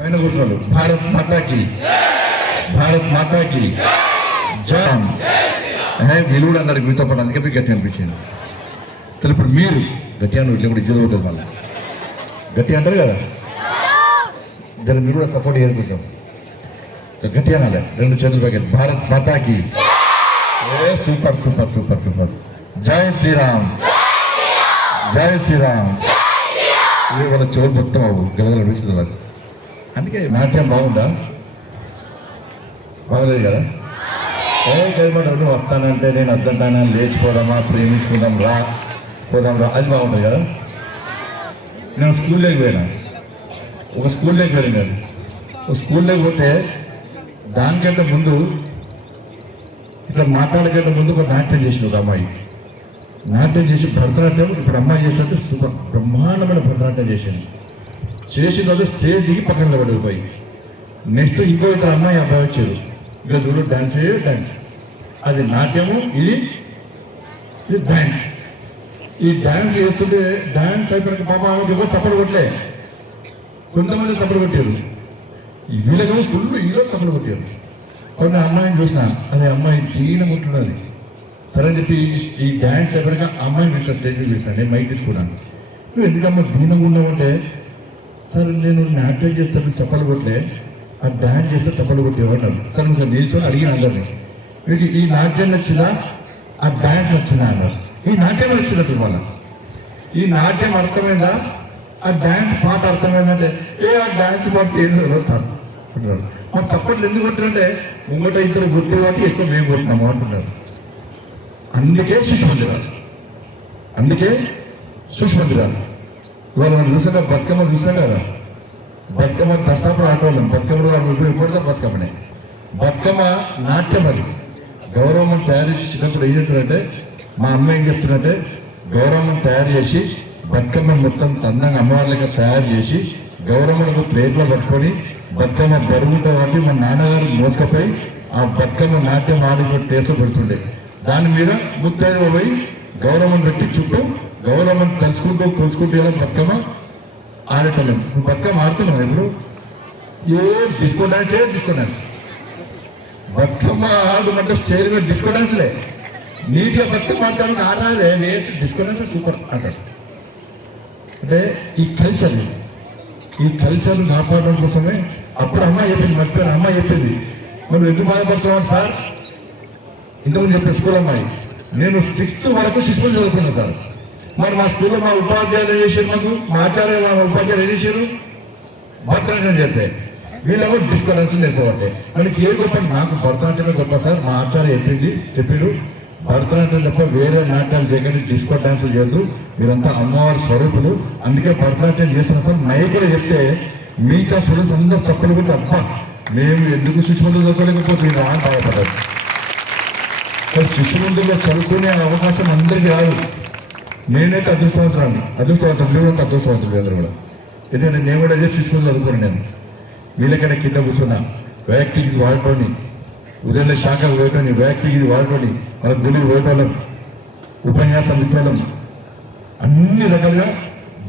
పైన కూర్చున్నాడు. భారత్ మాతాకి, భారత్ మాతాకి జామ్. వీళ్ళు కూడా అన్నారు మీతో పాటు, అందుకే మీకు గట్టి అనిపించింది. సరే ఇప్పుడు మీరు గట్టిగా ఇట్లా కూడా ఇజ్జత అవుతుంది, మళ్ళీ గట్టి అంటారు కదా, దాన్ని మీరు కూడా సపోర్ట్ చేయాలి కొంచెం. గట్టిగా అనాలి, రెండు చేతులు పైకి. భారత్ మాతాకి. Super super super super. జై శ్రీరామ్, జై శ్రీరామ్. ఇది వాళ్ళ చెవులు మొత్తం అవు గెలగల విషయం వాళ్ళకి. అందుకే నాట్యం బాగుందా? బాగలేదు కదా? నువ్వు వస్తానంటే నేను వద్దంటానా, లేచిపోదామా, ప్రేమించుకుందాం రా, పోదాం రా, అది బాగుంటుంది కదా. నేను స్కూల్లోకి పోయినా, ఒక స్కూల్లోకి వెళ్ళినాను. ఒక స్కూల్లోకి పోతే దానికంటే ముందు ఇట్లా మాట్లాడకంటే ముందు ఒక నాట్యం చేసిన ఒక అమ్మాయి. నాట్యం చేసి భరతనాట్యం ఇప్పుడు అమ్మాయి చేసినట్టు సూపర్ బ్రహ్మాండమైన భరతనాట్యం చేసింది. చేసిన వాళ్ళు స్టేజ్ దిగి పక్కన నిలబడేది పోయి. నెక్స్ట్ ఇంకో ఇతర అమ్మాయి అబ్బాయి వచ్చారు. ఇక చూడు డాన్స్ డాన్స్, అది నాట్యము, ఇది డాన్స్. ఈ డాన్స్ చేస్తుంటే డాన్స్ అయిపోయిన పాప ఎవరు చప్పలు కొట్టలే, కొంతమంది చప్పలు కొట్టారు. వీళ్ళకేమో ఫుల్ హీరో చప్పలు కొట్టారు. కొన్ని అమ్మాయిని చూసిన, అదే అమ్మాయి దీనం ఉంటున్నది. సరే అని చెప్పి ఈ డాన్స్ అయిపోయాక అమ్మాయిని పిలిచిన, స్టేజ్ పిలిచిన, నేను మైక్ తీసుకున్నాను. నువ్వు ఎందుకమ్మా దీనంగా ఉన్నావంటే, సరే నేను నాట్యం చేస్తాను చప్పలు కొట్టలే, ఆ డాన్స్ చేస్తే చప్పలు కొట్టేవాడు. సరే నువ్వు నిల్చొని అడిగిన అందరినీ, మీకు ఈ నాట్యం నచ్చిందా, ఆ డాన్స్ నచ్చిందా అన్నారు. ఈ నాట్యం నచ్చినట్టు వాళ్ళ, ఈ నాట్యం అర్థమైందా, ఆ డాన్స్ పాట అర్థమైందంటే, ఆ డాన్స్ పాట ఏదో సార్ అంటున్నారు. మరి చప్పట్లు ఎందుకు కొట్టారంటే, ముంగట ఇద్దరు కొట్టే వాటి ఎక్కువ మేము కొట్టినాము అంటున్నారు. అందుకే శిశుమందిరాలు, అందుకే శిశుమందిరాలు. ఇవాళ మనం చూసాక బతుకమ్మ చూస్తాం కదా, బతుకమ్మ దసరా ఆటోళ్ళం, బతుకమ్మలో ఇప్పుడు బతుకమ్మనే. బతుకమ్మ నాట్యం, అది గౌరవం తయారు చేసినప్పుడు ఏం చేస్తారంటే, మా అమ్మ ఏం చేస్తున్నట్టే గౌరవం తయారు చేసి బతుకమ్మ మొత్తం అందంగా అమ్మవార్లకి తయారు చేసి గౌరమ్మలకు ప్లేట్లో పట్టుకొని బతుకమ్మ బరుగుంటుంది కాబట్టి మా నాన్నగారు మోసుకపోయి ఆ బతుకమ్మ నాట్యం ఆడితో టేస్ట్ పెడుతుండే. దాని మీద ముత్తైదు పోయి గౌరవం పెట్టి చుట్టూ గౌరవం తలుచుకుంటూ తోచుకుంటూ ఇలా బతుకమ్మ ఆడేటోళ్ళం. బతుకమ్మ ఆడుతున్నాం ఇప్పుడు, డిస్కో డాన్స్. బతుకమ్మ ఆడమంటే స్టేజ్ మీద డిస్కో డాన్స్లే. నీట్గా బతుకమ్మ ఆడతాను ఆడాలే, వేస్ట్ డిస్కో డాన్స్ సూపర్ అంటాడు. అంటే ఈ కల్చర్ కాపాడడం కోసమే అప్పుడు అమ్మాయి చెప్పింది, మర్చిపోయిన అమ్మాయి చెప్పింది, మనం ఎందుకు బాధపడుతున్నాం సార్, ఇంతకుముందు చెప్పిన స్కూల్ అమ్మాయి, నేను 6th వరకు శిశువులు చదువుకున్నాను సార్. మరి మా స్కూల్లో మా ఉపాధ్యాయులు ఏం చేశారు, మాకు మా ఆచార్య మా ఉపాధ్యాయులు ఏం చేశారు, భరతనాట్యం చెప్తే వీళ్ళేమో డిస్కో డాన్స్ నేర్పబట్టే. మనకి ఏ గొప్ప, నాకు భరతనాట్యమే గొప్ప సార్, మా ఆచార్య చెప్పారు భరతనాట్యం తప్ప వేరే నాట్యాలు చేయకండి, డిస్కో డాన్సులు చేయొద్దు, మీరంతా అమ్మవారి స్వరూపులు, అందుకే భరతనాట్యం చేస్తున్నా సార్. మైకులో చెప్తే మిగతా స్టూడెంట్స్ అందరూ చప్పలు కొట్టి, అబ్బా మేము ఎందుకు శిశుమందులు చదువుకోలేకపోతే రా అని బాధపడ్డారు. శిశుమందులో చదువుకునే అవకాశం అందరికీ రాదు. నేనైతే అదృష్టవంతులు, మీరు అదృష్టవంతులు అందరూ కూడా. ఎందుకంటే నేను కూడా అదే శిశుమందులు చదువుకోను. నేను వీళ్ళకైనా కింద కూర్చున్నా, వ్యక్తికి ఇది వాడుకొని, ఉదయం శాఖకు పోయటోని, వ్యక్తికి ఇది వాడుకొని, మన గుడికి పోయటోళ్ళం, ఉపన్యాసం ఇచ్చోళ్ళం, అన్ని రకాలుగా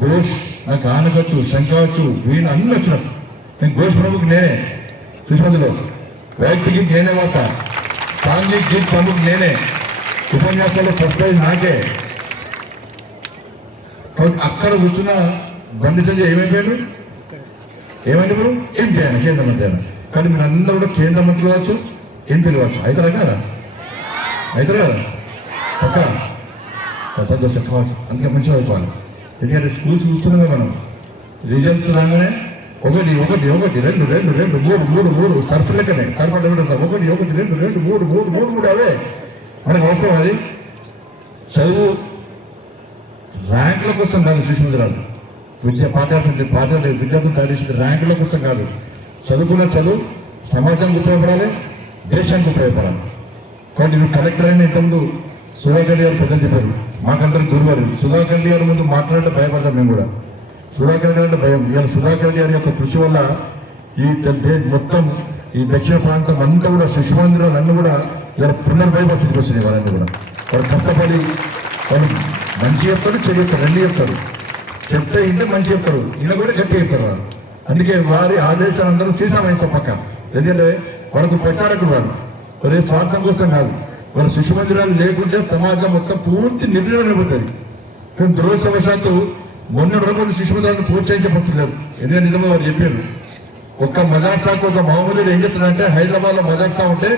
ఘోష్, నాకు ఆనకొచ్చు, శంఖవచ్చు, వీణ అన్నీ వచ్చినట్టు. నేను ఘోష్ ప్రభుకి నేనే, శిశుమందులో వ్యక్తికి నేనే వాడతా, సాంఘిక గీత్ ప్రముఖ నేనే, ఉపన్యాసాల్లో ఫస్ట్ ప్రైజ్ నాకే. అక్కడ కూర్చున్న బండి సంజయ్ ఏమైపోయాడు, ఏమైంది ఇప్పుడు ఎంపీ ఆయన, కేంద్ర మంత్రి ఆయన. కానీ మీరు అందరూ కూడా కేంద్ర మంత్రులు కావచ్చు, ఎంపీలు కావచ్చు. అవుతారా కదా, అవుతారా పక్క సంతోషం కావచ్చు. అందుకే మంచిగా అయిపోవాలి. ఎందుకంటే స్కూల్స్ చూస్తున్నాం మనం, రిజల్ట్స్ రాగానే ఒకటి ఒకటి ఒకటి రెండు రెండు రెండు మూడు మూడు మూడు సర్ఫ్ లెక్కనే, సర్ఫ్ అంటే సార్ ఒకటి ఒకటి రెండు రెండు మూడు మూడు మూడు మూడు అవే మనకు అవసరం. అది చదువు ర్యాంకుల కోసం కాదు, శిశుమందిరాలు పాఠాలు విద్యార్థులు తయారు చేసింది ర్యాంకుల కోసం కాదు. చదువుకున్న చదువు సమాజానికి ఉపయోగపడాలి, దేశానికి ఉపయోగపడాలి. కాబట్టి మీరు కలెక్టర్ అయిన ఇంతకుముందు సుధాకర్ గారు పెద్దలు చెప్పారు, మాకందరూ గురువారు. సుధాకర్ గారి ముందు మాట్లాడితే భయపడతాం మేము కూడా. సుధాకర్ గారి అంటే భయం. ఇవాళ సుధాకర్ గారి యొక్క కృషి వల్ల ఈ మొత్తం ఈ దక్షిణ ప్రాంతం అంతా కూడా శిశుమందిరాలు అన్నీ కూడా ఇవాళ పునర్వైభవ స్థితికి వచ్చినాయి. వాళ్ళన్నీ కూడా వాళ్ళు కష్టపడి వాళ్ళు మంచి చెప్తారు, చెడు చెప్తారు, రెండు చెప్తారు. చెప్తే ఇంటే మంచి చెప్తారు, ఇలా కూడా గట్టి చెప్తారు. వాళ్ళు అందుకే వారి ఆదేశాలందరూ సీసామేస్తాం పక్కన. ఎందుకంటే మనకు ప్రచారకులు వారు ఒరే స్వార్థం కోసం కాదు. మన శిశు మందిరాలు లేకుంటే సమాజం మొత్తం పూర్తి నిర్వీర్యమైపోతుంది. కానీ దురదృష్టవశాత్తు మొన్న రోజు శిశు మందిరాలను ప్రోత్సహించే పరిస్థితి లేదు. ఎందుకంటే నిజంగా వారు చెప్పారు, ఒక్క మదర్సాకు ఒక మామూలు ఏం చేస్తున్నారంటే హైదరాబాద్ లో మదర్సా ఉంటే,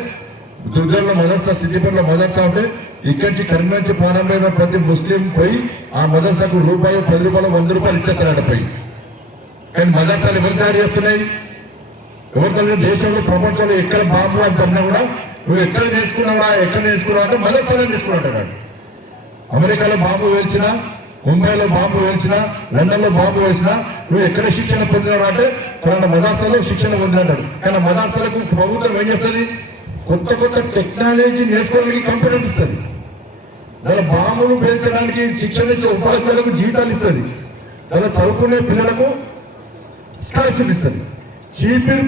దుర్గంలో మదర్సా, సిద్దిపేటలో మదర్సా ఉంటే ఇక్కడి నుంచి కరీంనగర్ నుంచి ప్రారంభమైన ప్రతి ముస్లిం పోయి ఆ మదర్సాకు రూపాయి, 10 రూపాయలు, 100 రూపాయలు ఇచ్చేస్తారట పోయి. కానీ మదర్సాలు ఎవరు తయారు చేస్తున్నాయి? ఎవరు తయారు? దేశంలో ప్రపంచంలో ఎక్కడ బాంబు అంటున్నా కూడా నువ్వు ఎక్కడ నేర్చుకున్నావా, ఎక్కడ నేర్చుకున్నావు అంటే మదర్సాలో నేర్చుకున్నాడు. అమెరికాలో బాంబు వేల్చినా, ముంబైలో బాంబు వేల్చినా, లండన్ లో బాంబు వేసినా నువ్వు ఎక్కడ శిక్షణ పొందినావు అంటే ఫలానా మదర్సాలో శిక్షణ పొందినట్టాడు. కానీ మదర్సాలకు ప్రభుత్వం ఏం చేస్తుంది? కొత్త కొత్త టెక్నాలజీ నేర్చుకోవడానికి కంప్యూటర్ ఇస్తుంది. దాని బాంబులు పేల్చడానికి శిక్షణ ఇచ్చే ఉపాధ్యాయులకు జీతాలు ఇస్తుంది. దాని చదువుకునే పిల్లలకు స్కాలర్షిప్ ఇస్తుంది. చీపిరి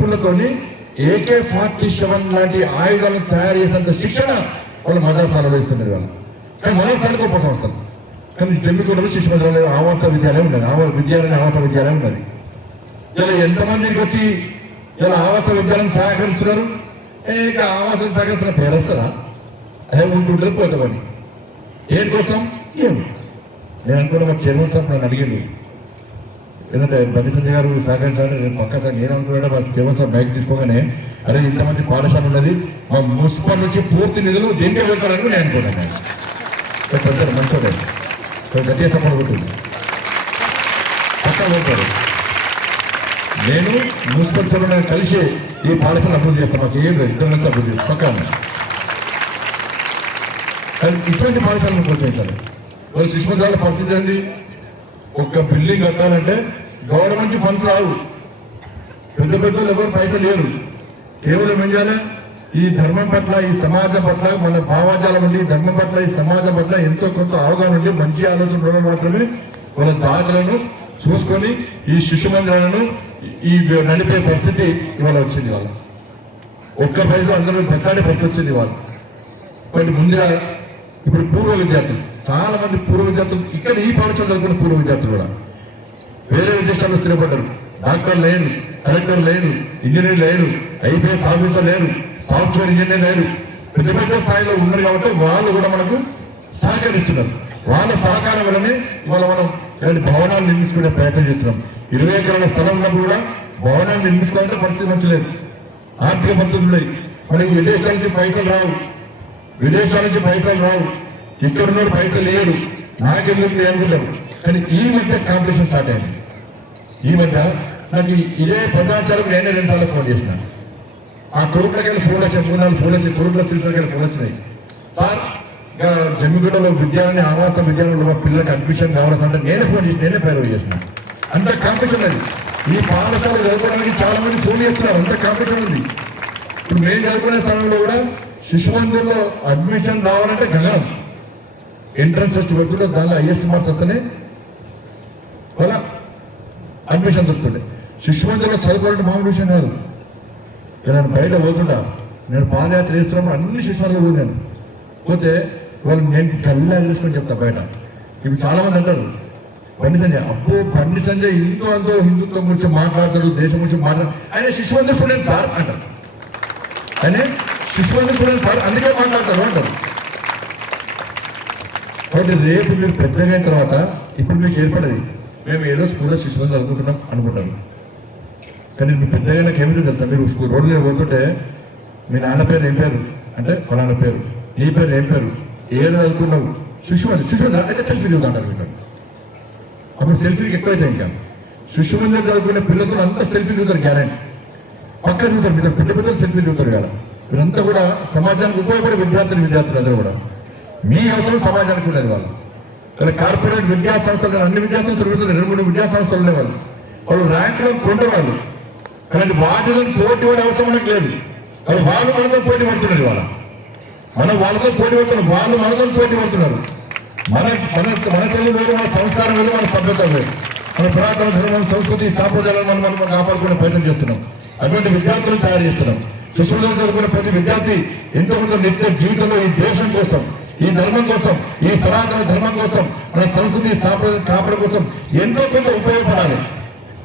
పుల్లతోని AK-47 లాంటి ఆయుధాలను తయారు చేసినంత శిక్షణ వాళ్ళు మదర్సాలలో ఇస్తున్నారు. వాళ్ళు కానీ మదర్సాలకు గొప్ప సంస్థలు. కానీ జమ్మికుంటలో శిశు మందిరాలు ఆవాస విద్యాలయం ఉన్నది, ఆవాస విద్యాలయం ఉన్నది. ఇలా ఎంతమందికి వచ్చి ఇలా ఆవాస విద్యాలయం సహకరిస్తున్నారు. ఇక ఆవాసం సహకరిస్తున్న పేరు వస్తారా? అదే ఉంటుంటారు పోతామని. ఏం కోసం ఏం నేను అనుకున్నా. మా చైర్మన్ సార్ నన్ను అడిగిండు, ఎందుకంటే బండి సంజయ్ గారు సహకరించాలని నేను పక్క సార్ నేను అనుకున్నాడు. మా చైర్మన్ సార్ బైక్ తీసుకోగానే అరే ఇంతమంది పాఠశాల ఉన్నది, మా మున్సిపల్ నుంచి పూర్తి నిధులు దీనికే వెళ్తారని నేను అనుకున్నాను. నేను పెద్ద మంచోడే గట్టిగా చెప్పడం ఉంటుంది పక్క వెళ్తారు. నేను మున్సిపల్ చైర్మన్ కలిసి ఈ పాఠశాల అభివృద్ధి చేస్తాను. మాకు ఏం లేదు, ఇద్దరు నుంచి అభివృద్ధి చేస్తాం పక్క. ఇటువంటి పాఠశాలను ప్రోత్సహించాలి. వాళ్ళు శిశు మందిరాల పరిస్థితి ఏంది? ఒక్క బిల్డింగ్ కట్టాలంటే గవర్నమెంట్ ఫండ్స్ రావు. పెద్ద పెద్దలు ఎవరు పైసలు లేరు. కేవలం ఏం చేయాలి? ఈ ధర్మం పట్ల, ఈ సమాజం పట్ల, మన భావాజాలం ఉండి ధర్మం పట్ల, ఈ సమాజం పట్ల ఎంతో కొంత అవగాహన ఉండి మంచి ఆలోచన ఉండడం మాత్రమే వాళ్ళ దాతలను చూసుకొని ఈ శిశు మందిరాలను ఈ నడిపే పరిస్థితి ఇవాళ వచ్చింది. వాళ్ళు ఒక్క పైసలు అందరూ బతాడే పరిస్థితి వచ్చింది వాళ్ళు. బట్ ముందుగా ఇప్పుడు పూర్వ విద్యార్థులు, చాలా మంది పూర్వ విద్యార్థులు ఇక్కడ ఈ పాఠశాల చదువుకున్న పూర్వ విద్యార్థులు కూడా వేరే విదేశాల్లో స్థిరపడ్డారు. డాక్టర్ లేరు, కలెక్టర్ లేరు, ఇంజనీర్ లేరు, IPS ఆఫీసర్ లేరు, సాఫ్ట్వేర్ ఇంజనీర్ లేరు, పెద్ద పెద్ద స్థాయిలో ఉన్నారు. కాబట్టి వాళ్ళు కూడా మనకు సహకరిస్తున్నారు. వాళ్ళ సహకారం వల్లనే ఇవాళ మనం భవనాలు నిర్మించుకునే ప్రయత్నం చేస్తున్నాం. 20 ఎకరాల స్థలం ఉన్నప్పుడు కూడా భవనాలు నిర్మించుకోవాలంటే పరిస్థితి మంచిలేదు, ఆర్థిక పరిస్థితులు ఉన్నాయి. మనకి విదేశాల నుంచి పైసలు రావు, ఇక్కడ ఉన్న పైసలు లేరు, నాకెందుకు అనుకుంటారు. కానీ ఈ మధ్య కాంపిటీషన్ స్టార్ట్ అయింది. ఈ మధ్య నాకు ఇదే పదాచారం నేనే 2 సార్లు ఫోన్ చేసినాను. ఆ కొరుట్లకెళ్ళి ఫోన్ వచ్చాయి, 3-4 ఫోన్ వచ్చాయి, కొరుట్ల సిరిసిల్లకెళ్ళి ఫోన్ వచ్చినాయి. సార్ ఇంకా జమ్మిగూడలో విద్యాలయం, ఆవాస విద్యాలయంలో మా పిల్లలకి అడ్మిషన్ కావాల్సింటే నేనే ఫోన్ చేసి నేనే పేరు చేసినాను. అంత కాంపిటీషన్ అది. ఈ పాఠశాల చదువుకోవడానికి చాలా మంది ఫోన్ చేస్తున్నారు, అంత కాంపిటీషన్ ఉంది. ఇప్పుడు మేము చదువుకునే సమయంలో కూడా శిశు మందిర్లో అడ్మిషన్ రావాలంటే గగనం. ఎంట్రన్స్ టెస్ట్ పెడుతుంటే దానిలో హైయెస్ట్ మార్క్స్ వస్తేనే వాళ్ళ అడ్మిషన్ దొరుకుతుండే. శిశు మందిర్లో చదువుకోవాలంటే మామూలు విషయం కాదు. నేను బయట పోతుంటా, నేను పాదయాత్ర చేస్తున్నప్పుడు అన్ని శిశు మందిర్లు పోయాను. పోతే వాళ్ళు నేను గల్లా చేసుకొని చెప్తా బయట. ఇప్పుడు చాలా మంది అంటారు బండి సంజయ్ ఇంకో అంతో హిందుత్వం గురించి మాట్లాడతాడు, దేశం గురించి మాట్లాడతాడు, ఆయన శిశు మందిర్ స్టూడెంట్ సార్ అంటారు. ఆయన శిశు మందిర్ స్టూడెంట్ సార్ అందుకే మాట్లాడతారు అంటారు. కాబట్టి రేపు మీరు పెద్దగా అయిన తర్వాత ఇప్పుడు మీకు ఏర్పడేది మేము ఏదో స్కూల్లో శిశు మందిర్ చదువుకుంటున్నాం అనుకుంటారు. కానీ మీకు పెద్దగా నాకు ఏమిటో తెలుసా? మీరు స్కూల్ రోడ్డు మీద పోతుంటే మీ నాన్న పేరు ఏం పేరు అంటే ఫలానా పేరు, నీ పేరు ఏం పేరు, ఏదో చదువుకున్నావు, శిశు మందిర్ అయితే సెల్ఫీ దిగుతుంటారు మీకు. అప్పుడు సెల్ఫీకి ఎక్కువైతే ఇంకా శిశు మందిర్ చదువుకునే పిల్లలతో అంతా సెల్ఫీ దిగుతారు, గ్యారెంటీ పక్కన దిగుతారు. మీరు పెద్ద పెద్దలు సెల్ఫీ దిగుతారు కదా. వీరంతా కూడా సమాజానికి ఉపయోగపడే విద్యార్థులు అందరూ కూడా మీ అవసరం సమాజానికి ఉండేది. వాళ్ళు కార్పొరేట్ విద్యా సంస్థలు, అన్ని విద్యా సంస్థలు 2-3 విద్యా సంస్థలు ఉండేవాళ్ళు. వాళ్ళు ర్యాంకులో కొండేవాళ్ళు. కానీ వాటిలో పోటీ పడే అవసరం మనకు లేదు. వాళ్ళు మనతో పోటీ పడుతున్నారు. మనం వాళ్ళతో పోటీ పడుతున్నాం, వాళ్ళు మనతో పోటీ పడుతున్నారు. మన చదువు వేరు, మన సంస్కారం వేరు, మన సభ్యత వేరు, మన సనాతన ధర్మం, సంస్కృతి, సాంప్రదాయాలను మనం కాపాడుకునే ప్రయత్నం చేస్తున్నాం. అటువంటి విద్యార్థులను తయారు చేస్తున్నాం. శిశువులో చదువుకునే ప్రతి విద్యార్థి ఎంతో కొంత నిత్య జీవితంలో ఈ దేశం కోసం, ఈ ధర్మం కోసం, ఈ సనాతన ధర్మం కోసం, మన సంస్కృతి సాంప్రదాయం కాపాడడం కోసం ఎంతో కొంత ఉపయోగపడాలి.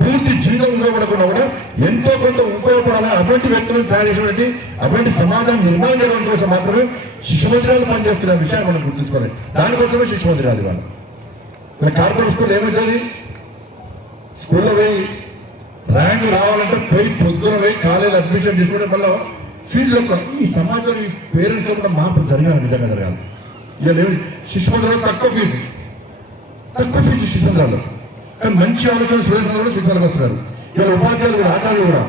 పూర్తి జీవితం ఉపయోగపడకుండా కూడా ఎంతో కొంత ఉపయోగపడాలి. అటువంటి వ్యక్తులను తయారు చేసినటువంటి అటువంటి సమాజం నిర్మాణం చేయడం కోసం మాత్రమే శిశు మందిరాలు పనిచేస్తున్న విషయాన్ని మనం గుర్తుంచుకోవాలి. దానికోసమే శిశు మందిరాలు ఇవ్వాలి. ఇలా కార్పొరేట్ స్కూల్ ఏమవుతుంది, స్కూల్లో పోయి ర్యాంక్ రావాలంటే పోయి పొద్దున పోయి కాలేజీలో అడ్మిషన్ తీసుకుంటే మళ్ళీ ఫీజులో ఈ సమాజంలో ఈ పేరెంట్స్లో కూడా మార్పు జరగాలి, నిజంగా జరగాలి. ఇక శిశు మందిరాలు తక్కువ ఫీజు శిశు మందిరాలు, కానీ మంచి ఆలోచన స్టూడెంట్స్ కూడా శిశు మందిరాలకు వస్తున్నారు. ఇలా ఉపాధ్యాయులు కూడా, ఆచార్యులు కూడా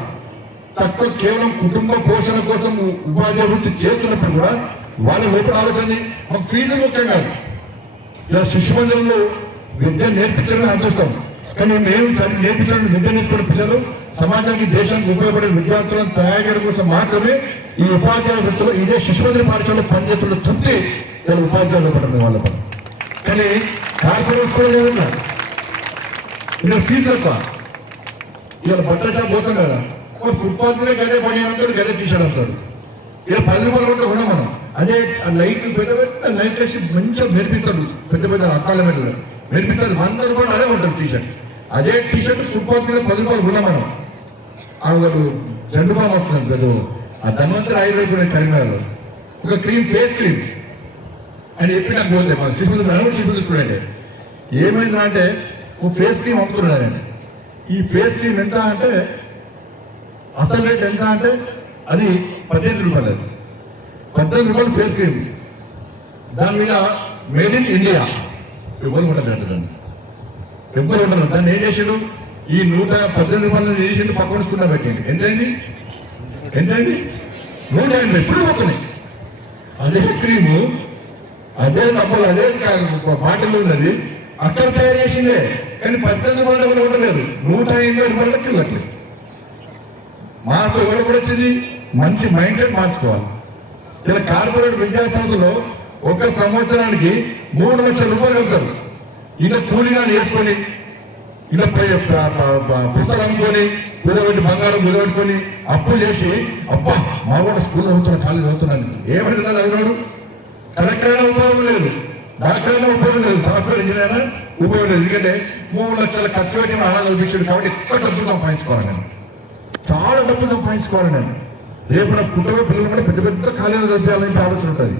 తక్కువ కేవలం కుటుంబ పోషణ కోసం ఉపాధ్యాయ వృత్తి చేస్తున్నప్పుడు కూడా వాళ్ళ లోపల ఆలోచన మాకు ఫీజు ముఖ్యం కాదు. ఇలా శిశు మందిరంలో విద్య నేర్పించడం అదృష్టం, కానీ మేము నేర్పించడం విద్య నేర్చుకునే పిల్లలు సమాజానికి దేశానికి ఉపయోగపడే విద్యార్థులను తయారు చేయడం కోసం మాత్రమే ఈ ఉపాధ్యాయ వృత్తిలో ఇదే శిశు మందిర పాఠశాలలో పనిచేస్తున్న తృప్తి ఇలా ఉపాధ్యాయులు పడుతుంది వాళ్ళ పని. కానీ కార్పొరేట్స్ కూడా లేదన్నా ఇలా ఫీజులు ఎక్కువ. ఇవాళ బట్టల షాప్ పోతాం కదా, ఫుట్పాత్ మీద గదే పని అంటాడు, గదే టీషర్ట్ అంటాడు. ఇలా 10 రూపాయలు కూడా కొన్నాం మనం. అదే లైట్ పెద్ద పెద్ద లైట్ వేసి మంచిగా మెరిపిస్తాడు, పెద్ద పెద్ద అద్దాల మీద మెరిపిస్తాడు. 100 రూపాయలు అదే ఉంటుంది టీషర్ట్. అదే టీషర్ట్ ఫుట్పాత్ మీద 10 రూపాయలు కొన్నాం మనం. వాళ్ళు జండు బామ్ వస్తుంది కదా, ఆ ధన్వంతరి ఆయుర్వేద కరీంనగర్లో ఒక క్రీమ్, ఫేస్ క్రీమ్ అని చెప్పి నాకు పోతే మన శిశుమందిర స్టూడెంట్ ఏమైందా అంటే ఓ ఫేస్ క్రీమ్ అమ్ముతున్నాడు ఆయన. ఈ ఫేస్ క్రీమ్ ఎంత అంటే అసలు రేట్ ఎంత అంటే అది 18 రూపాయలు. 18 రూపాయలు ఫేస్ క్రీమ్, దాని మీద మేడ్ ఇన్ ఇండియా. ఎవరు ఉంటుంది అంటే ఎవరు ఉండరు. దాన్ని ఏం చేసాడు, ఈ 118 రూపాయలు చేసిండు, పక్కన సున్నా పెట్టండి. ఎంతైంది 180 ఫుల్ పోతున్నాయి. అదే క్రీము, అదే డబ్బులు, అదే బాటిల్ ఉన్నది అక్కడ తయారు చేసిందే, కానీ 18 రూపాయలు ఉండలేదు, 180 రూపాయలకి వెళ్ళట్లేదు. మార్పు ఎవరు కూడా వచ్చింది, మంచి మైండ్ సెట్ మార్చుకోవాలి. ఇలా కార్పొరేట్ విద్యా సంస్థలో ఒక సంవత్సరానికి 3 లక్షల రూపాయలు కడతారు. ఇలా కూలీగా వేసుకొని, ఇలా పుస్తకాలు అమ్ముకొని, కుదబెట్టి బంగారం కుదబెట్టుకొని అప్పులు చేసి, అబ్బా మా కూడా స్కూల్ చదువుతున్నా, కాలేజ్ చదువుతున్నాను, ఏమంటే చదివాడు కలెక్టర్ అయినా ఉపయోగం లేదు, డాక్టర్ అయినా ఉపయోగం లేదు, సాఫ్ట్వేర్ ఇంజనీర్ అయినా ఉపయోగం లేదు. ఎందుకంటే 3 లక్షల ఖర్చు పెట్టి అలా చదివించాడు. కాబట్టి ఎక్కువ డబ్బులు సంపాదించుకోవాలి నేను, చాలా డబ్బులు సంపాదించుకోవాలి నేను. రేపు నా పుట్టగా పిల్లలు కూడా పెద్ద పెద్ద కాలేజీలో చదివాలని ఆలోచన ఉంటుంది.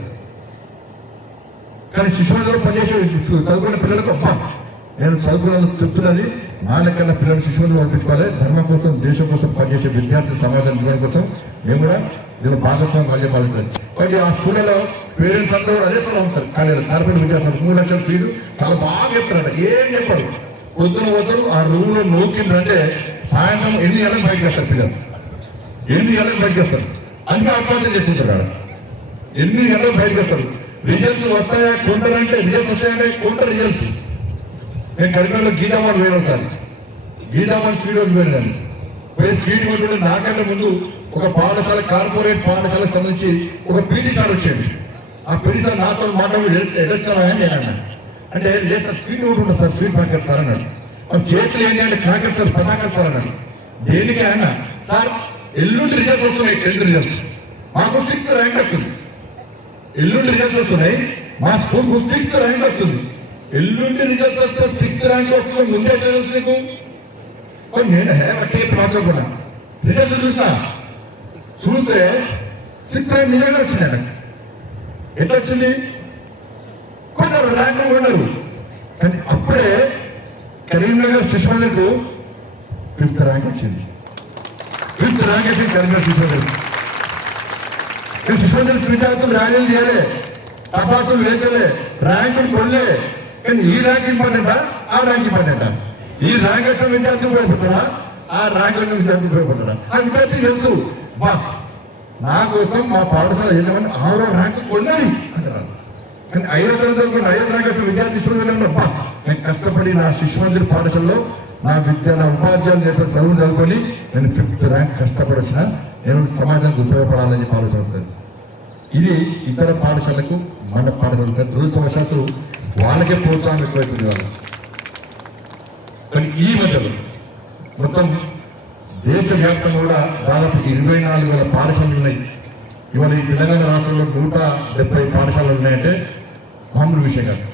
కానీ శిశు మందిరంలో పనిచేసే చదువుకున్న పిల్లలకు అబ్బా నేను చదువుకున్న తృప్తున్నది, నా లెక్కన పిల్లలు శిశు మందిరం పంపించుకోవాలి. ధర్మం కోసం, దేశం కోసం పనిచేసే విద్యార్థి సమాజం నిర్వహణ కోసం మేము కూడా దీన్ని భాగస్వామ్యం భావించాలి. కాబట్టి ఆ స్కూళ్ళలో పేరెంట్స్ అందరూ కూడా అదే స్కూల్లో ఉంటారు. కాలేజీలో కార్పొరేట్ విద్యాసంస్థ 3 లక్షల ఫీజు చాలా బాగా చెప్తారట. ఏం చెప్పారు, పొద్దున పోతారు, ఆ రూమ్లో నూకిండ్రంటే సాయంత్రం 8 గంటలకు బయటకు వస్తారు పిల్లలు, 8 గంటలకు బయటకు వస్తారు. అందుకే ఆత్మహత్య చేసుకుంటారు. ఆడ 8 గంటలకు బయటకు వస్తారు. రిజల్ట్స్ వస్తాయా కొంటారంటే, రిజల్ట్స్ వస్తాయంటే కొంటారు రిజల్ట్స్. నేను కరీంనగర్లో గీతామాన్ వేరే సార్, గీతామాన్ స్వీట్ హౌస్ వెళ్ళాను. పోయి స్వీట్ కొట్టుకుంటే నాకన్నా ముందు ఒక పాఠశాల, కార్పొరేట్ పాఠశాలకు సంబంధించి ఒక పీటీ సార్ వచ్చాడు. ఆ పీటీ సార్ నాతో మాట్లాడి ఎడొచ్చావా అని నేను అన్నాను. అంటే లేదు సార్ స్వీట్ కొట్టుకుంటా సార్, స్వీట్ ప్యాకెట్ సార్ అన్నాడు. చేతులు ఏంటి అంటే క్రాకర్ సార్, పతాకర్ సార్ అన్నాడు. దేనికి అన్న సార్ ఎల్లుండి రిజల్ట్స్ వస్తున్నాయి, 10th రిజల్ట్స్, మాకు 6th ర్యాంక్ వస్తుంది. ఎల్లుండి రిజల్ట్స్ వస్తున్నాయి, మా స్కూల్కు 6th ర్యాంక్ వస్తుంది. ఎల్లుండి రిజల్ట్స్ వస్తే 6th ర్యాంక్ వస్తుంది, ముందే తెలుసు నీకు. నేను టేప్ మార్చకుండా రిజల్ట్స్ చూస్తే 6th ర్యాంక్ నిజంగా వచ్చింది. నాకు ఎట్లా వచ్చింది, కొన్నారు ర్యాంక్ కొన్నారు. కానీ అప్పుడే కరీంనగర్ శిశువులకు 5th ర్యాంక్ వచ్చింది. 5th ర్యాంక్ వచ్చింది కరీంనగర్ శిశువులకు. శిశువులకు విద్యార్థులు ర్యాలీలు చేయలే, తపాసులు వేచలే, ర్యాంకులు కొనలే. కానీ ఈ ర్యాంక్ ఇంపార్టెంటా, ఆ ర్యాంక్ ఇంపార్టెంటా? ఈ ర్యాంక్ వచ్చిన విద్యార్థులు ఉపయోగపడతారా, ఆ ర్యాంక్ వచ్చిన విద్యార్థులు ఉపయోగపడతారా? ఆ విద్యార్థి తెలుసు, బా నా కోసం మా పాఠశాల ఏమంటే 6వ ర్యాంకు కొన్నాయి అంటారు. కానీ 5వ తరగతి 5వ ర్యాంక్ వచ్చిన విద్యార్థి స్టూడెంట్ బా నేను కష్టపడి నా శిశు మందిర్ పాఠశాలలో నా విద్య, నా ఉపాధ్యాయులు చెప్పిన చదువులు చదువుకొని నేను 5th ర్యాంక్ కష్టపడొచ్చిన, నేను సమాజానికి ఉపయోగపడాలని చెప్పి ఆలోచన వస్తుంది. ఇది ఇతర పాఠశాలకు, మన పాఠశాలకు దురదృష్టవశాత్తు వాళ్ళకే ప్రోత్సాహం ఎక్కువైతుంది వాళ్ళు. కానీ ఈ మధ్యలో మొత్తం దేశవ్యాప్తంగా కూడా దాదాపు 24,000 పాఠశాలలు ఉన్నాయి. ఇవాళ ఈ తెలంగాణ రాష్ట్రంలో 170 పాఠశాలలు ఉన్నాయంటే మామూలు విషయం కాదు.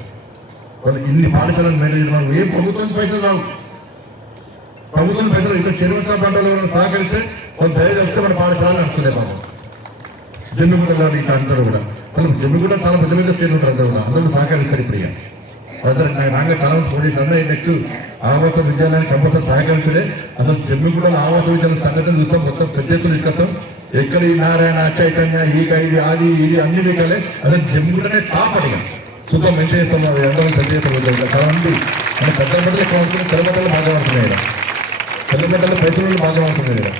వాళ్ళు ఇన్ని పాఠశాలను మేనేజ్ మనం ఏ ప్రభుత్వం నుంచి పైసలు రావు. ప్రభుత్వం పైసలు ఇక్కడ చెరువు పంటలు సహకరిస్తే వాళ్ళు ధైర్యం వస్తే మన పాఠశాలలు నడుస్తున్నాయి. పాపం జమ్మిగుడ్డ ఇట్లా అంటారు కూడా. అసలు జమ్మిగుడ్డ చాలా పెద్ద పెద్ద స్టేట్ ఉంటారు అందరూ కూడా. అందరూ సహకరిస్తారు. ఇప్పుడు ఇక అందరూ నాకు చాలా మంది ఫోన్ చేసి అన్న నెక్స్ట్ ఆవాస విద్యాలయానికి కంపల్సరీ సహకరించుడే. అసలు జమ్మిగుడ్డలో ఆవాస విద్యాలయ సంగతిని చూస్తాం. మొత్తం పెద్ద ఎత్తున తీసుకొస్తాం. ఎక్కడ ఈ నారాయణ చైతన్య ఈక ఇది అది ఇది అన్ని వేకాలే. అసలు జమ్మిగుడ్డనే టాప్ అడిగా చూద్దాం ఎంత చేస్తాం. ఎంతమంది సరి చేస్తాం. చాలా మంది అంటే పెద్ద బట్టలు ఎక్కువ ఉంటుంది. తెల్లబట్టలు బాగా పడుతున్నాయి కదా. తెల్లబట్టలు పైసలు బాగా పడుతున్నాయి కదా.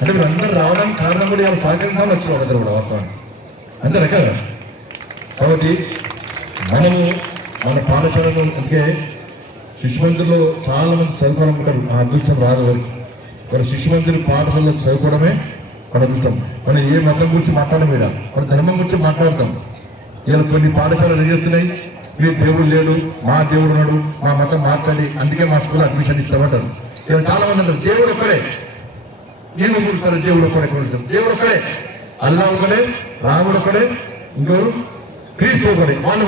అంటే మీరు అందరూ రావడానికి కారణం కూడా ఇలా సహకరించాలని వచ్చిన వాళ్ళందరూ కూడా వాస్తవాన్ని అంతేనా కదా. కాబట్టి మనము మన పాఠశాలలో అందుకే శిశుమందిర్లో చాలా మంది చదువుకోవాలనుకుంటారు. ఆ అదృష్టం రాదు వరకు. మన శిశుమందిర్ పాఠశాలలో చదువుకోవడమే మన అదృష్టం. మనం ఏ మతం గురించి మాట్లాడడం మీద మన ధర్మం గురించి మాట్లాడతాం. ఇలా కొన్ని పాఠశాలలు ఏం చేస్తున్నాయి, మీ దేవుడు లేడు, మా దేవుడు ఉన్నాడు, మా మతం మార్చండి, అందుకే మా స్కూల్ అడ్మిషన్ ఇస్తామంటారు. ఇలా చాలా మంది అంటారు దేవుడు ఒక్కడే. నేను కూర్చుంటారు దేవుడు ఒక్కడే కూర్చుంటారు. దేవుడు ఒక్కడే, అల్లా ఒకడే, రాముడు ఒకడే, ఇంకోరు క్రీస్తు ఒకడే. వాళ్ళ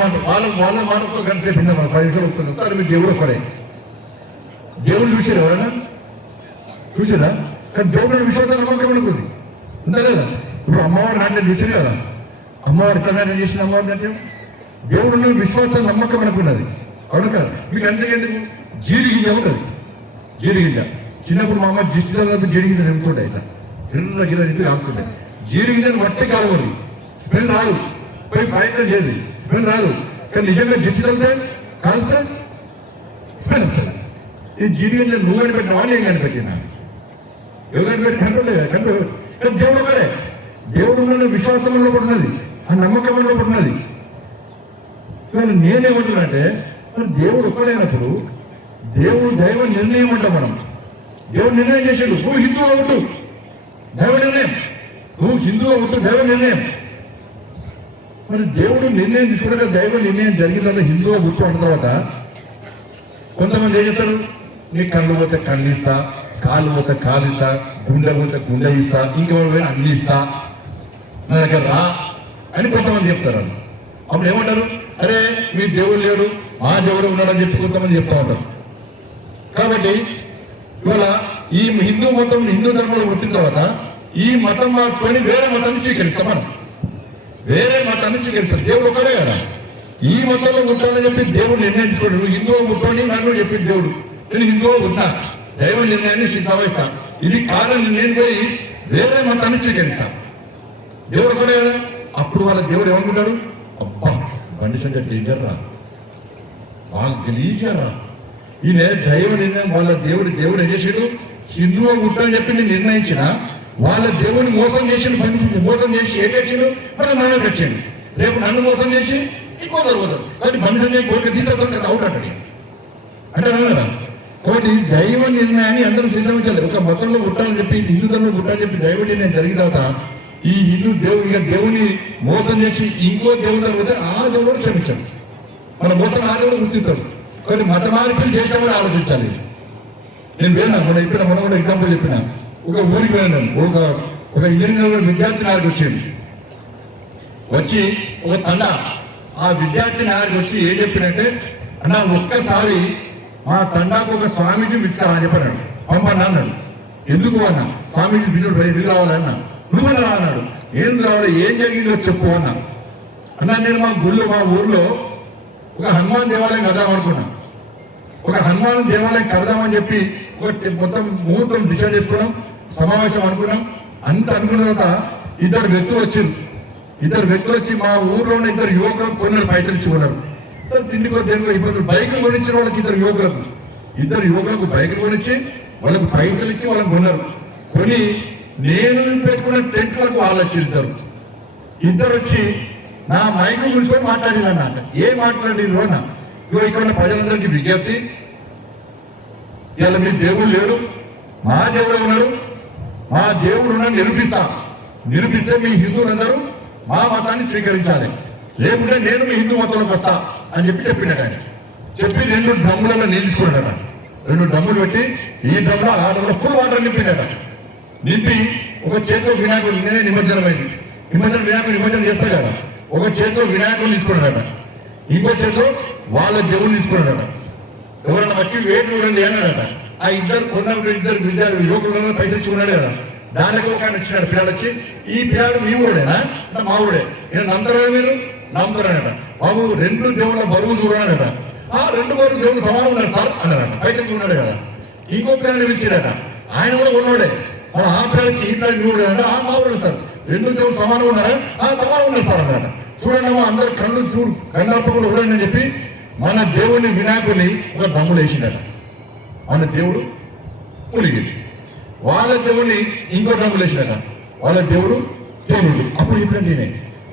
మానవతో కలిసే భిన్న మన 10 నిమిషాలు ఒప్పుకుంటాం. సార్ మీ దేవుడు ఒక్కడే. దేవుడు చూసారు ఎవరైనా చూసారా? కానీ దేవుడు విశ్వాసం నమ్మకం అనుకుంది ఉందా లేదా? ఇప్పుడు అమ్మవారి నాట్యం చూసారు కదా. అమ్మవారి తన చేసిన అమ్మవారి నాట్యం దేవుడు విశ్వాసం నమ్మకం అనుకున్నది. అవును కదా. మీకు అంతేందుకు జీడిగింజ ఉంటుంది. జీడిగింజ చిన్నప్పుడు మా అమ్మ జిస్టి జీడిగింజ నింపుతుండే ఇట్లా రెండు గిన్నె చెప్పి ఆపుతుండే. జీడిగింజను వట్టి కాలవది స్మెల్ రాదు. పోయి ప్రయత్నం చేయదు, స్మెల్ రాదు. కానీ నిజంగా జిస్టి తగ్గితే కాల్స్తే స్మెల్ వస్తుంది. ఈ జీడిగింజ నువ్వు కనిపెట్టిన వాళ్ళు ఏం కనిపెట్టినా ఎవరు కనిపెట్టి కనిపెట్టలేదు. కనిపెట్టు కానీ దేవుడు ఒకడే. దేవుడు విశ్వాసంలో పడినది, ఆ నమ్మకంలో పడినది. ఇవాళ నేనేమంటున్నా అంటే మరి దేవుడు ఒక్కడైనప్పుడు దేవుడు దైవ నిర్ణయం ఉంటాం. మనం దేవుడు నిర్ణయం చేసాడు. నువ్వు హిందువుగా ఉంటు దైవ నిర్ణయం, నువ్వు హిందువుగా ఉంటు దైవ నిర్ణయం. మరి దేవుడు నిర్ణయం తీసుకుంటే దైవ నిర్ణయం జరిగిన తర్వాత హిందువుగా గుర్తు అన్న తర్వాత కొంతమంది ఏం చేస్తారు, నీ కళ్ళు పోతే కళ్ళు ఇస్తా, కాళ్ళు పోతే కాలు ఇస్తా, గుండె పోతే గుండె ఇస్తా, ఇంకెవరు అన్ని ఇస్తా, నా దగ్గర రా అని కొంతమంది చెప్తారు. అప్పుడు ఏమంటారు, అరే మీ దేవుడు లేడు, మా దేవుడు ఉన్నాడని చెప్పి కొంతమంది చెప్తా ఉంటారు. కాబట్టి ఇవాళ ఈ హిందూ మతం హిందూ ధర్మంలో పుట్టిన తర్వాత ఈ మతం మార్చుకొని వేరే మతాన్ని స్వీకరిస్తాం. మనం వేరే మతాన్ని స్వీకరిస్తాం. దేవుడు ఒకడే కదా. ఈ మతంలో పుట్టాలని చెప్పి దేవుడు నిర్ణయించుకోడు. నువ్వు హిందువు పుట్టని నన్ను చెప్పింది దేవుడు. నేను హిందువు పుట్టా, దైవ నిర్ణయాన్ని సవయిస్తా. ఇది కాదని నేను పోయి వేరే మతాన్ని స్వీకరిస్తా. దేవుడు ఒకడే కదా. అప్పుడు వాళ్ళ దేవుడు ఏమనుకుంటాడు, అబ్బా బండి సంజయ్ డేంజర్ రా, వాళ్ళు గెలిచారా, ఈయన దైవ నిర్ణయం. వాళ్ళ దేవుడు ఏం చేసాడు, హిందువు పుట్టని చెప్పి నేను నిర్ణయించిన వాళ్ళ దేవుడిని మోసం చేసి మోసం చేసి ఏం తెచ్చిండు, మళ్ళీ నాన్న తెచ్చిండు. రేపు నన్ను మోసం చేసి ఇంకో జరుగుతాడు. కాబట్టి బండి సంజయ్ కోరిక తీసుకోవడం కదా అవుట్ అంటాడు అంటే కదా. కాబట్టి దైవ నిర్ణయాన్ని అందరూ శిక్షించాలి. ఒక మతంలో పుట్టాలని చెప్పి హిందూ ధర్మంలో పుట్టాలని చెప్పి దైవ నిర్ణయం జరిగిన తర్వాత ఈ హిందూ దేవుని మోసం చేసి ఇంకో దేవుడు జరిగితే ఆ దేవుడు క్షమించాడు. మన మోసం ఆ దేవుడు గుర్తిస్తాడు. కాబట్టి మత మార్పులు చేసామని ఆలోచించాలి. నేను పోయినా మొన్న కూడా ఎగ్జాంపుల్ చెప్పిన, ఒక ఊరికి వెళ్ళాను. ఒక ఇంజనీరింగ్ విద్యార్థి నాయకు వచ్చి ఒక తండ ఆ విద్యార్థి నాయకు వచ్చి ఏం చెప్పినంటే, అన్న ఒక్కసారి మా తండాకు ఒక స్వామీజీ పిలుచుకురా అని చెప్పాడు. పంపన్నా అన్నాడు. ఎందుకు అన్న, స్వామీజీ బిజుడు ఎందుకు రావాలన్నా, నువ్వన్నా రా అన్నాడు. ఏం రావాలి, ఏం జరిగిందో చెప్పు అన్నా. అన్నా నేను మా ఊర్లో ఒక హనుమాన్ దేవాలయం కడదాం అనుకున్నాం. ఒక హనుమాన్ దేవాలయం కడదామని చెప్పి మొత్తం ముహూర్తం డిసైడ్ చేసుకున్నాం, సమావేశం అనుకున్నాం. అంత అనుకున్న తర్వాత ఇద్దరు వ్యక్తులు వచ్చి మా ఊర్లో ఉన్న ఇద్దరు యువకులకు కొన్నారు, పైసలు ఇచ్చి ఉన్నారు. తిండికో దేనికో ఇబ్బందులు. బైకులు కొనిచ్చిన వాళ్ళకి ఇద్దరు యువకులకు బైకులు కొనిచ్చి వాళ్ళకు పైసలు ఇచ్చి వాళ్ళకి కొన్నారు. కొని నేను పెట్టుకున్న టెంట్లకు వాళ్ళు వచ్చి ఇద్దరు వచ్చి నా మైకు గురించి మాట్లాడినా. ఏం మాట్లాడిన అన్న, ఇక్కడ ప్రజలందరికీ విజ్ఞప్తి, ఇలా మీ దేవుడు లేడు, మా దేవుడు ఉన్నాడు, మా దేవుడు ఉన్నాడు నిరూపిస్తే మీ హిందువులందరూ మా మతాన్ని స్వీకరించాలి, లేకుంటే నేను మీ హిందూ మతంలోకి వస్తా అని చెప్పినట్టు ఆయన చెప్పి 2 డ్రమ్ములలో నీళ్ళు తీసుకున్నాడట. 2 డ్రమ్ములు పెట్టి ఈ డ్రమ్లో ఆ డ్రమ్లో ఫుల్ వాటర్ నింపినట. నింపి ఒక చేతిలో వినాయకుడు, నేనే నిమజ్జనం అయింది, వినాయకుడు నిమజ్జనం చేస్తా కదా, ఒక చేతిలో వినాయకుడు తీసుకున్నాడట. ఇంకో చేతిలో వాళ్ళ దేవుడు తీసుకున్నాడట. ఎవరన్నా వచ్చి వేరు చూడండి అన్నాడట. ఆ ఇద్దరు విద్యార్థులు యువకులు పైసలు ఇచ్చుకున్నాడు కదా, దానికి ఒక ఆయన వచ్చినాడు. పిల్లాడు వచ్చి, ఈ పిల్లాడు మీ ఊడేనా? మా ఊడే. నేను నమ్ముతారా? మీరు నమ్ముతారనట. బాబు 2 దేవుళ్ళ బరువు చూడనట. 2 బరువు దేవుడు సమానం ఉన్నాడు సార్ అన్నారట. పైసలు చూడాడు కదా. ఇంకో పిల్లని పిలిచిరట, ఆయన కూడా ఉన్నోడే. ఆ పిల్లలు వచ్చి ఇట్లా మీ ఊడేనట. మా ఊడే సార్. 2 దేవుడు సమానం ఉన్నారా? సమానం ఉన్నారు సార్ అన్నారట. చూడండి అందరు కళ్ళు కళ్ళప్పకుండా చూడండి అని చెప్పి మన దేవుని వినాయకుని ఒక దమ్ములు వేసిండట. మన దేవుడు మునిగింది. వాళ్ళ దేవుని ఇంకో దమ్ములు వేసినట. వాళ్ళ దేవుడు దేవుడు. అప్పుడు ఇప్పుడు నేనే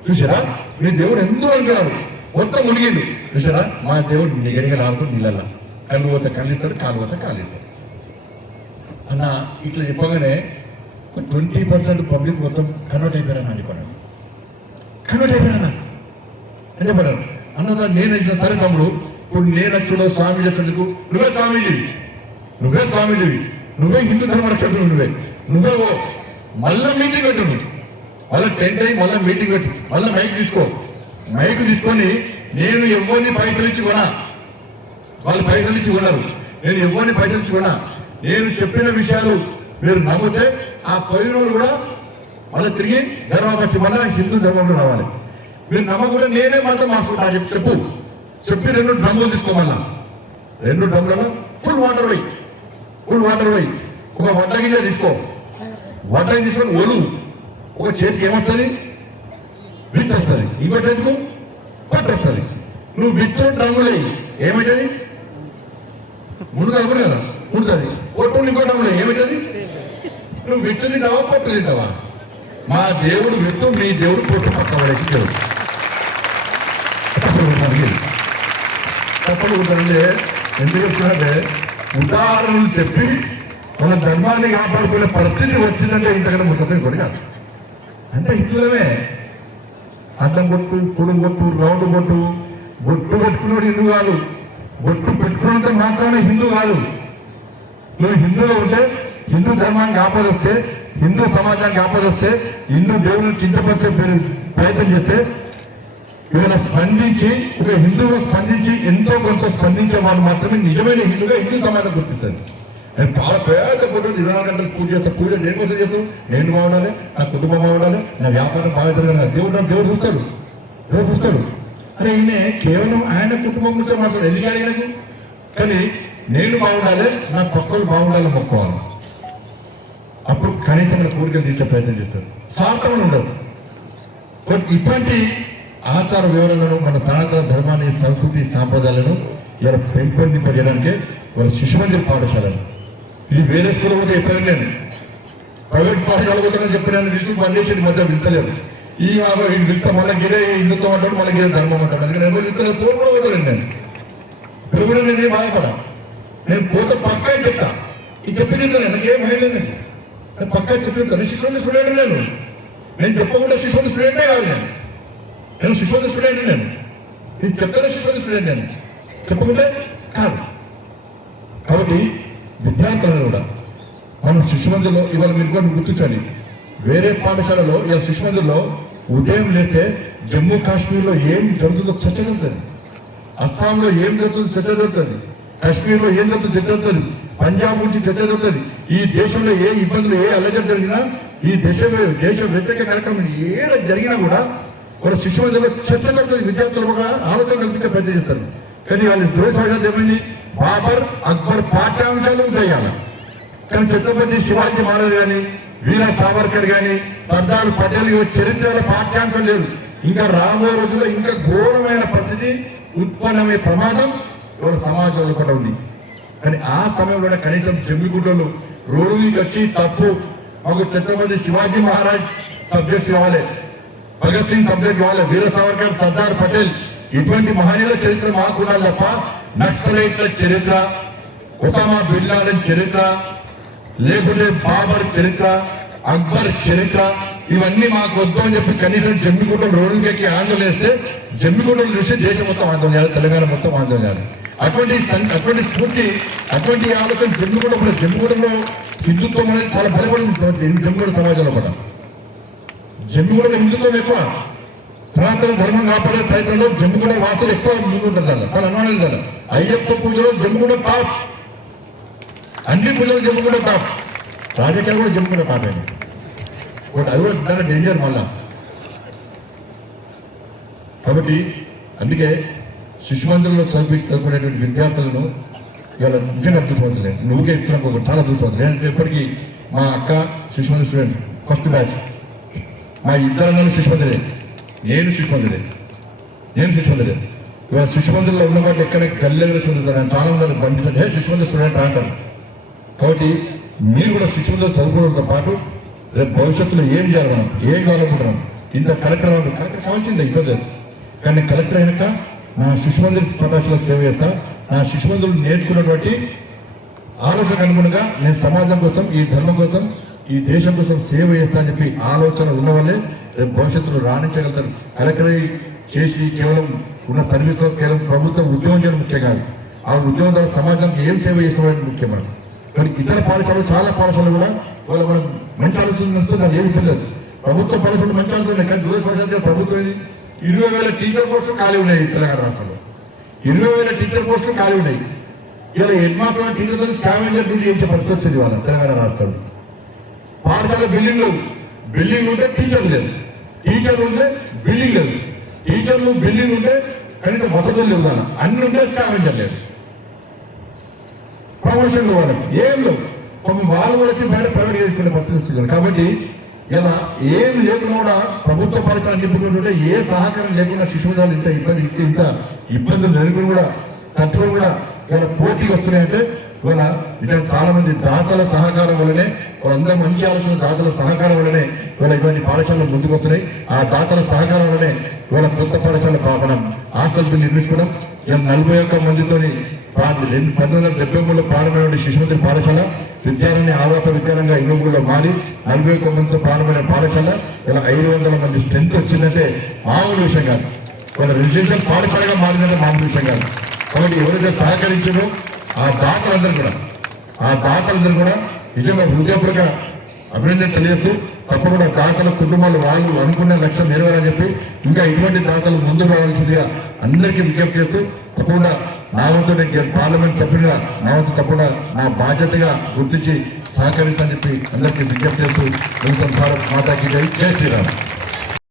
చూసారా, మీ దేవుడు ఎందుకు అంటున్నారు, మొత్తం మునిగిండు. చూసారా, మా దేవుడు నిగనిగలాడుతూ నీళ్ళ కళ్ళు పోతే కళ్ళిస్తాడు, కాలు పోతే కాలు ఇస్తాడు అన్న. ఇట్లా చెప్పగానే 20% పబ్లిక్ మొత్తం కన్వర్ట్ అయిపోయారని చెప్పాను. కన్వర్ట్ అయిపోయాను అని చెప్పాను. అన్న నేను ఇచ్చిన సరే తమ్ముడు, ఇప్పుడు నేను వచ్చుడో స్వామి వచ్చేందుకు నువ్వే స్వామీజీవి, నువ్వే హిందూ ధర్మ రక్షకుడు, నువ్వే ఓ మళ్ళీ మీటింగ్ పెట్టు, మళ్ళీ 10 అయ్యి మళ్ళీ మీటింగ్ పెట్టు, మళ్ళీ మైక్ తీసుకొని నేను ఎవరిని పైసలు ఇచ్చి కొనా, వాళ్ళు పైసలు ఇచ్చి కొన్నారు, నేను ఎవరిని పైసలు ఇచ్చి కొనా, నేను చెప్పిన విషయాలు మీరు నమ్మితే ఆ 10 రోజులు కూడా మళ్ళీ తిరిగి ధర్మపరిచి మళ్ళీ హిందూ ధర్మంలో రావాలి. మీరు నమ్మకుండా నేనే మాత్రం మార్చుకుంటా చెప్పి 2 డ్రమ్ములు తీసుకో, మళ్ళా 2 డ్రమ్ములలో ఫుల్ వాటర్ పోయి ఒక వడ్డ గిన్నె తీసుకో, వడ్డ తీసుకొని ఒలువు. ఒక చేతికి ఏమొస్తుంది? విత్ వస్తుంది, ఇంకో చేతికి పట్టు వస్తుంది. నువ్వు విత్తు డ్రమ్ములు ఏమవుతుంది? ముడుతుంది కూడా ముడుతుంది. పొట్టు ఇంకో డ్రమ్ములు ఏమవుతుంది? నువ్వు విత్తు తింటావా పొట్టు తింటావా? మా దేవుడు విత్తు, మీ దేవుడు పొట్టు పక్క పడేసి దేవుడు. తప్పలు ఉంటుందంటే ఎందుకు చెప్తున్నారంటే, ఉదాహరణలు చెప్పి మన ధర్మాన్ని కాపాడుకునే పరిస్థితి వచ్చిందంటే ఇంతకన్నా ముఖతం ఇంకోటి కాదు. అంటే హిందువులమే అడ్డం కొట్టు, పొడుగు కొట్టు, రౌండ్ కొట్టు, బొట్టు పెట్టుకున్నాడు హిందూ కాదు. బొట్టు పెట్టుకున్నంత మాత్రమే హిందూ కాదు. నువ్వు హిందువులో ఉంటే, హిందూ ధర్మానికి ఆపదొస్తే, హిందూ సమాజానికి ఆపదొస్తే, హిందూ దేవుని కించపరిచే ప్రయత్నం చేస్తే, ఇవాళ స్పందించి ఒక హిందువుగా స్పందించి ఎంతో కొంత స్పందించే వాళ్ళు మాత్రమే నిజమైన హిందువుగా హిందూ సమాజం గుర్తిస్తుంది. నేను చాలా పేద పొద్దు 24 గంటలు పూజ చేస్తాను. పూజ దేనికోసం చేస్తాను? నేను బాగుండాలి, నా కుటుంబం బాగుండాలి, నా వ్యాపారం బాగా జరగాలి. దేవుడు చూస్తాడు. అరే ఈయన కేవలం ఆయన కుటుంబం గురించి మాట్లాడు, ఎందుకు ఆయనకు? కానీ నేను బాగుండాలి, నా పక్కలు బాగుండాలి మొక్కోవాలి. అప్పుడు కనీసం మన కోరికలు తీర్చే ప్రయత్నం చేస్తారు. స్వార్థం ఉండదు. ఇటువంటి ఆచార వివరాలను, మన సనాతన ధర్మాన్ని, సంస్కృతి, సాంప్రదాయాలను ఇలా పెంపొందింపజేయడానికే వాళ్ళ శిశుమందిర పాఠశాలలు. ఇది వేరే స్కూల్ పోతే ఎప్పుడైనా నేను ప్రైవేట్ పాఠశాల పోతానని చెప్పిన పిలిచి పనిచేసి మధ్య పిలుస్తలేరు. ఈ పిలుస్తా మళ్ళీ గిరే హిందుత్వం అంటాడు, మళ్ళీ గిరే ధర్మం అంటాడు. అందుకని ఎవరు పిలుస్తలేదు. పోరు కూడా పోతాను నేను. ఇప్పుడు కూడా నేనేం బాధపడా. నేను పోతే పక్కా చెప్తా. ఇది చెప్పి తింటాను, నాకేం భయం లేదు. నేను పక్కా చెప్పి తింటాను. శిశుమంది స్టూడెంట్ నేను చెప్పకుండా శిశుమంది స్టూడెంటే కాదు. నేను శిశుమంది స్టూడెంట్. ఇది చెప్తానే శిశుమంది స్టూడెంట్ నేను చెప్పకుంటే కాదు. కాబట్టి విద్యార్థులను కూడా మనం శిశుమందిలో ఇవాళ మీరు కూడా గుర్తించాలి. వేరే పాఠశాలలో ఇలా శిశుమందిలో ఉదయం లేస్తే జమ్మూ కాశ్మీర్లో ఏం జరుగుతుందో చర్చ జరుగుతుంది, అస్సాంలో ఏం జరుగుతుందో చర్చ జరుగుతుంది, కాశ్మీర్లో ఏం జరుగుతుందో చర్చ జరుగుతుంది, పంజాబ్ గురించి చర్చ జరుగుతుంది. ఈ దేశంలో ఏ ఇబ్బందులు, ఏ అల్లజడి జరిగినా, ఈ దేశ వ్యతిరేక కార్యక్రమం ఏడ జరిగినా కూడా వాళ్ళ శిశుమందిలో చర్చ జరుగుతుంది. విద్యార్థులు కూడా ఆలోచన కల్పించే ప్రయత్నం చేస్తారు. కానీ వాళ్ళు దురదృష్టవశాత్తు ఏమైంది, బాబర్, అక్బర్ పాఠ్యాంశాలు ఉంటాయి అలా. కానీ ఛత్రపతి శివాజీ మహారాజ్ కానీ, వీర సావర్కర్ కానీ, సర్దార్ పటేల్ చరిత్రల పాఠ్యాంశం లేదు. ఇంకా రాబోయే రోజుల్లో ఇంకా ఘోరమైన పరిస్థితి ఉత్పన్నమయ్యే ప్రమాదం ఇవాళ సమాజంలో కూడా ఉంది. కానీ ఆ సమయంలోనే కనీసం జమ్మిగుడ్డలు రోడ్డు మీదకి వచ్చి తప్పు మాకు ఛత్రపతి శివాజీ మహారాజ్ సబ్జెక్ట్స్ కావాలి, భగత్ సింగ్ సబ్జెక్ట్ కావాలి, వీర సావర్కర్, సర్దార్ పటేల్ ఇటువంటి మహనీయుల చరిత్ర మాకు ఉండాలి తప్ప నక్సలైట్ల చరిత్ర, ఒసామా బిన్ లాడెన్ చరిత్ర, లేకుంటే బాబర్ చరిత్ర, అక్బర్ చరిత్ర ఇవన్నీ మాకు వద్దు అని చెప్పి కనీసం జమ్మిగుడ్డలు రోడ్డుకి ఆందోళన చేస్తే జమ్మిగుడ్డలు చూసి దేశం మొత్తం ఆందోళన చేయాలి, తెలంగాణ మొత్తం ఆందోళన చేయాలి. అటువంటి స్ఫూర్తి, అటువంటి ఆలోచన జమ్మిగూడలో హిందుత్వం అనేది చాలా బలపడింది. జమ్మిగూడ సమాజంలో కూడా జమ్మిగూడలో హిందుత్వం ఎక్కువ. సనాతన ధర్మం కాపాడే ప్రయత్నంలో జమ్మిగూడ వాసులు ఎక్కువ ముందుంటారు కదా, వాళ్ళు అనుమానం కదా. అయ్యప్ప పూజలో జమ్మిగూడ టాప్, అన్ని పూజలు జమ్మిగూడ టాప్, రాజకీయాలు కూడా జమ్మిగూడ టాప్ అండి. ఒకటి అది కూడా డేంజర్ మళ్ళా. కాబట్టి అందుకే శిశుమందిరంలో చదువుకునేటువంటి విద్యార్థులను ఇవాళ నిజంగా అదృష్టవంతులే. నువ్వుకే ఇస్తున్నాం ఒకటి చాలా అదృష్టవంతులు. నేను ఎప్పటికీ మా అక్క శిశుమందిర స్టూడెంట్ ఫస్ట్ బ్యాచ్, మా ఇద్దరు శిశుమందిరే, నేను శిశుమందిరే. ఇవాళ శిశుమందిరంలో ఉన్న వాళ్ళు ఎక్కడ గల్లెలు చదువుతారు, చాలా మంది బండి శిశుమందిర స్టూడెంట్ అంటారు. కాబట్టి మీరు కూడా శిశుమందిరం చదువుకోవడంతో పాటు రేపు భవిష్యత్తులో ఏం చేయాలి, మనం ఏం కావాలనుకుంటున్నాం. ఇంత కలెక్టర్ కావాల్సిందే ఇబ్బంది, కానీ కలెక్టర్ అయినాక నా శిశుమందిర ప్రకాశాలకు సేవ చేస్తా. నా శిశుమందిరులు నేర్చుకున్నటువంటి ఆలోచనకు అనుగుణంగా నేను సమాజం కోసం, ఈ ధర్మం కోసం, ఈ దేశం కోసం సేవ చేస్తా అని చెప్పి ఆలోచన ఉన్న వాళ్ళే రేపు భవిష్యత్తులో రాణించగలుగుతారు. కలెక్టర్ చేసి కేవలం ఉన్న సర్వీస్లో కేవలం ప్రభుత్వం ఉద్యోగం చేయడం ముఖ్యం కాదు, ఆ ఉద్యోగం ద్వారా సమాజానికి ఏం సేవ చేస్తామని ముఖ్యం. మనం కానీ ఇతర పాఠశాలలు, చాలా పాఠశాలలు కూడా వాళ్ళ మనం మంచి ఆలోచన వస్తుంది, అది ఏమి ఇబ్బంది లేదు. ప్రభుత్వ పాఠశాలలు మంచి ఆలోచన ఉన్నాయి, కానీ దురదృష్టవశాత్తు ప్రభుత్వం ఇది 20,000 టీచర్ పోస్టులు ఖాళీ ఉన్నాయి తెలంగాణ రాష్ట్రంలో. 20,000 టీచర్ పోస్టులు ఖాళీ ఉన్నాయి. ఇలా హెడ్ మాస్టర్ టీచర్తో స్కావెంజర్ డ్యూటీ చేసే పరిస్థితి వచ్చింది వాళ్ళ తెలంగాణ రాష్ట్రంలో. పాఠశాల బిల్డింగ్ ఉంటే టీచర్ లేదు, టీచర్ ఉంటే బిల్డింగ్ లేదు, టీచర్లు బిల్డింగ్ ఉంటే కనీసం వసతులు లేవు, వాళ్ళ అన్ని ఉంటే స్కావెంజర్ లేదు, ప్రమోషన్లు వాళ్ళకి ఏం లేవు. వాళ్ళు కూడా వచ్చి బయట ప్రైవేట్ చేసుకునే పరిస్థితి వచ్చింది. కాబట్టి ఇలా ఏం లేకుండా కూడా ప్రభుత్వ పాఠశాల నింపుకుంటుంటే ఏ సహకారం లేకుండా శిశువులు ఇంత ఇబ్బందులు నెలకొని కూడా తత్వం కూడా ఇలా పోటీకి వస్తున్నాయంటే ఇవాళ ఇట్లా చాలా మంది దాతల సహకారం వల్లనే, వాళ్ళందరూ మంచి ఆలోచన దాతల సహకారం వల్లనే ఇవాళ ఇటువంటి పాఠశాలలు ముందుకు వస్తున్నాయి. ఆ దాతల సహకారం వల్లనే ఇవాళ కొత్త పాఠశాల మనం హాస్టల్ నిర్మించుకున్నాం. ఇలా 41 మందితోని 1973లో ప్రారంభమైన శిశుమందిర పాఠశాల విద్యాలయాన్ని ఆవాస విద్యాలయంగా ఇనుగులో మారి 41 మందితో ప్రారంభమైన పాఠశాల ఇలా 500 మంది స్ట్రెంత్ వచ్చిందంటే మామూలు విషయం కాదు. వాళ్ళ రెసిడెన్షియల్ పాఠశాలగా మారిందంటే మామూలు విషయం కాదు. కాబట్టి ఎవరైతే సహకరించారో ఆ దాతలందరూ కూడా నిజంగా హృదయపూర్వక అభినందన తెలియజేస్తూ తప్పకుండా దాతల కుటుంబాలు వాళ్ళు అనుకున్న లక్ష్యం నెరవేరని చెప్పి ఇంకా ఇటువంటి దాతలు ముందుకు రావాల్సిందిగా అందరికీ విజ్ఞప్తి చేస్తూ తప్పకుండా నా వంతు పార్లమెంట్ సభ్యులుగా నా వంతు తప్పకుండా నా బాధ్యతగా గుర్తించి సహకరిస్తానని చెప్పి అందరికీ విజ్ఞప్తి చేస్తూ భారత్ మాతాకి జై, జై శ్రీరామ్.